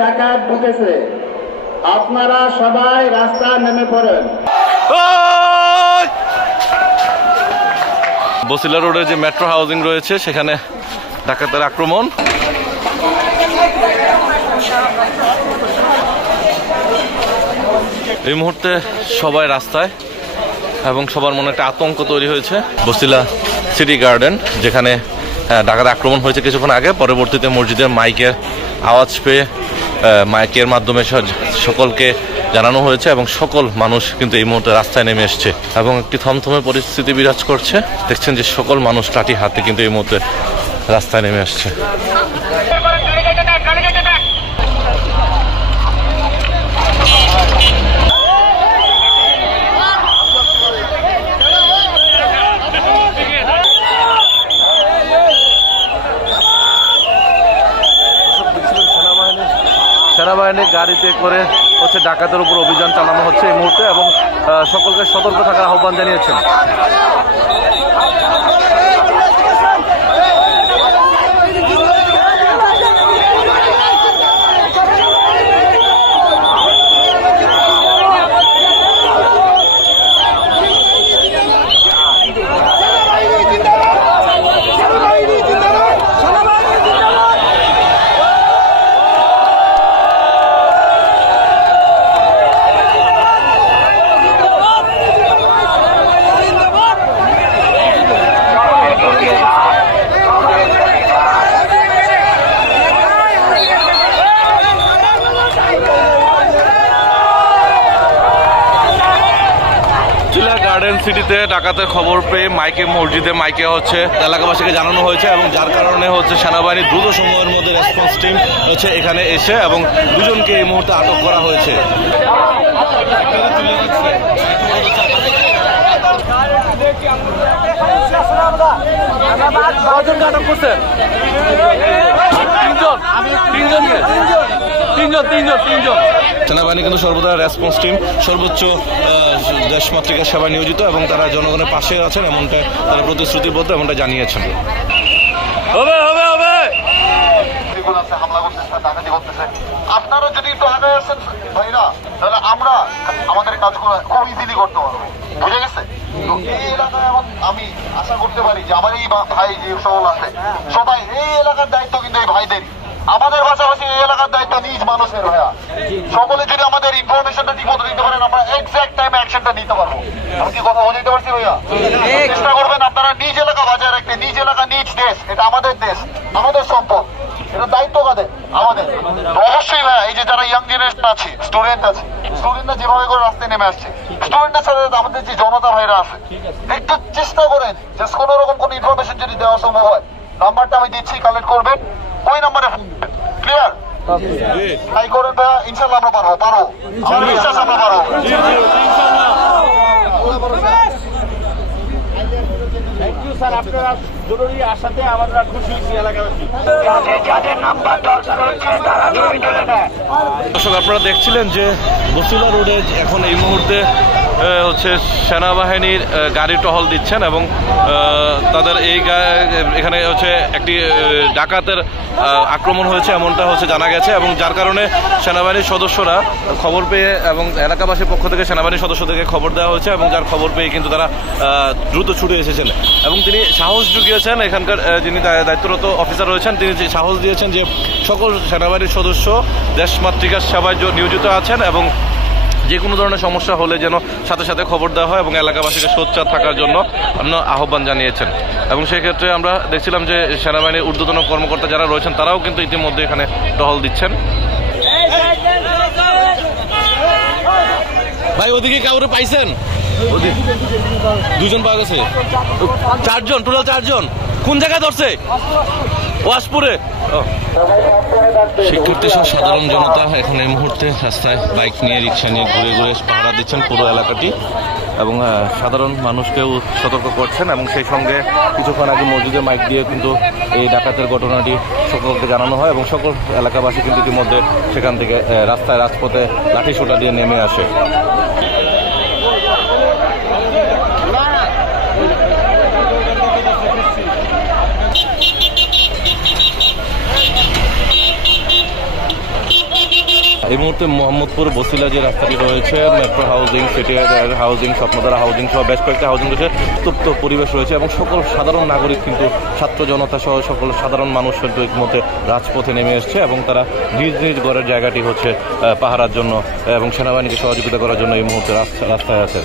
ডাকাত ঢুকেছে, আপনারা সবাই রাস্তায় নেমে পড়েন। বসিলা রোডে যে মেট্রো হাউজিং রয়েছে সেখানে ডাকাতের আক্রমণ। এই মুহূর্তে সবাই রাস্তায় এবং সবার মনে একটা আতঙ্ক তৈরি হয়েছে। বসিলা সিটি গার্ডেন যেখানে ডাকাত আক্রমণ হয়েছে কিছুক্ষণ আগে, পরবর্তীতে মসজিদের মাইকের আওয়াজ পেয়ে মাইকের মাধ্যমে সকলকে জানানো হয়েছে এবং সকল মানুষ কিন্তু এই মুহূর্তে রাস্তায় নেমে এসছে এবং একটি থমথমে পরিস্থিতি বিরাজ করছে। দেখছেন যে সকল মানুষ লাঠি হাতে কিন্তু এই মুহূর্তে রাস্তায় নেমে আসছে। সেনাবাহিনীর গাড়িতে করে ডাকাতের উপর অভিযান চালানো হচ্ছে এই মুহূর্তে এবং সকলকে সতর্ক থাকার আহ্বান জানিয়েছেন। সিটিতে ডাকাতের খবর পেয়ে মসজিদে মাইকে এলাকাবাসীকে জানানো হয়েছে এবং যার কারণে সেনাবাহিনী দ্রুত সময়ের মধ্যে রেসপন্স টিম এখানে এসে এবং দুজনকে এই মুহূর্তে আটক করা হয়েছে। সেনাবাহিনী কিন্তু সর্বদা রেসপন্স টিম সর্বোচ্চ দেশমাতৃকার সেবায় নিয়োজিত এবং তারা জনগণের পাশে আছেন এমনটা তারা প্রতিশ্রুতিবদ্ধ এমনটা জানিয়েছেন। আপনারা যদি একটু আগে আসেন ভাইরা, তাহলে আমরা আমাদের কাজগুলো খুব ইজিলি করতে পারবো, বুঝে গেছে? এই এলাকায় এখন আমি আশা করতে পারি যে আমার এই ভাই যে সকল আছে সবাই এই এলাকার দায়িত্ব কিন্তু এই ভাইদের, আমাদের পাশাপাশি এই এলাকার দায়িত্ব নিজ মানুষের ভাইয়া। সকলে যদি আমাদের ইনফরমেশনটা ঠিক মতো দিতে পারেন আমরা এক্সাক্ট টাইমে অ্যাকশনটা নিতে পারবো। আমি কি কথা বুঝতে পারছি ভাইয়া? চেষ্টা করবেন আপনারা নিজ এলাকা বাজায় রাখতে, নিজ এলাকা নিজ দেশ, এটা আমাদের দেশ, আমাদের সম্পদ, এটা দায়িত্ব কাদের? আমাদের। অবশ্যই ভাইয়া এই যে যারা ইয়াং জেনারেশন আছে, স্টুডেন্ট আছে, স্টুডেন্টরা যেভাবে করে রাস্তায় নেমে আসছে, স্টুডেন্টের সাথে আমাদের যে জনতা ভাইরা আছে, একটু চেষ্টা করেন যে কোনো রকম কোনো ইনফরমেশন যদি দেওয়া সম্ভব হয়, নাম্বারটা আমি দিচ্ছি, কালেক্ট করবেন, ওই নাম্বারে ক্লিয়ার ট্রাই করেন ভাইয়া। ইনশাল্লাহ আমরা পারবো, আমার বিশ্বাস আমরা পারবো। দর্শক আপনারা দেখছিলেন যে বসিলা রোডে এখন এই মুহূর্তে সেনাবাহিনীর গাড়ি টহল দিচ্ছেন এবং তাদের এখানে একটি ডাকাতের আক্রমণ হয়েছে এমনটা জানা গেছে এবং যার কারণে সেনাবাহিনীর সদস্যরা খবর পেয়ে এবং এলাকাবাসীর পক্ষ থেকে সেনাবাহিনীর সদস্যদেরকে খবর দেওয়া হয়েছে এবং যার খবর পেয়ে কিন্তু তারা দ্রুত ছুটে এসেছেন এবং তিনি সাহস জুগিয়েছেন। এখানকার যিনি দায়িত্বরত অফিসার রয়েছেন তিনি সাহস দিয়েছেন যে সকল সেনাবাহিনীর সদস্য দেশমাতৃকার সেবায় নিয়োজিত আছেন এবং যে কোনো ধরনের সমস্যা হলে যেন সাথে সাথে খবর দেওয়া হয় এবং এলাকাবাসীকে সোচ্চার থাকার জন্য আহ্বান জানিয়েছেন। এবং সেক্ষেত্রে আমরা দেখছিলাম যে সেনাবাহিনীর ঊর্ধ্বতন কর্মকর্তা যারা রয়েছেন তারাও কিন্তু ইতিমধ্যে এখানে টহল দিচ্ছেন। ভাই ওদিকে কাউরে পাইছেন? দুজন পাওয়া গেছে, চারজন, টোটাল চারজন। কোন জায়গায় ধরছে? ওয়াশপুরে। শিক্ষার্থী সহ সাধারণ জনতা এখন এই মুহূর্তে রাস্তায় বাইক নিয়ে, রিক্সা নিয়ে ঘুরে ঘুরে পাহারা দিচ্ছেন পুরো এলাকাটি এবং সাধারণ মানুষকেও সতর্ক করছেন এবং সেই সঙ্গে কিছুক্ষণ আগে মসজিদে মাইক দিয়ে কিন্তু এই ডাকাতের ঘটনাটি সকলকে জানানো হয় এবং সকল এলাকাবাসী কিন্তু ইতিমধ্যে সেখান থেকে রাস্তায় রাজপথে লাঠি সোটা দিয়ে নেমে আসে। এই মুহূর্তে মোহাম্মদপুর বসিলা যে রাস্তাটি রয়েছে, metro housing, city housing, Swapnadhara housing সহ বেশ কয়েকটা হাউজিং রয়েছে, উত্তপ্ত পরিবেশ রয়েছে এবং সকল সাধারণ নাগরিক কিন্তু ছাত্র জনতা সহ সকল সাধারণ মানুষ কিন্তু ইতিমধ্যে রাজপথে নেমে এসছে এবং তারা নিজ নিজ ঘরের জায়গাটি হচ্ছে পাহারার জন্য এবং সেনাবাহিনীকে সহযোগিতা করার জন্য এই মুহূর্তে রাস্তায় আছে।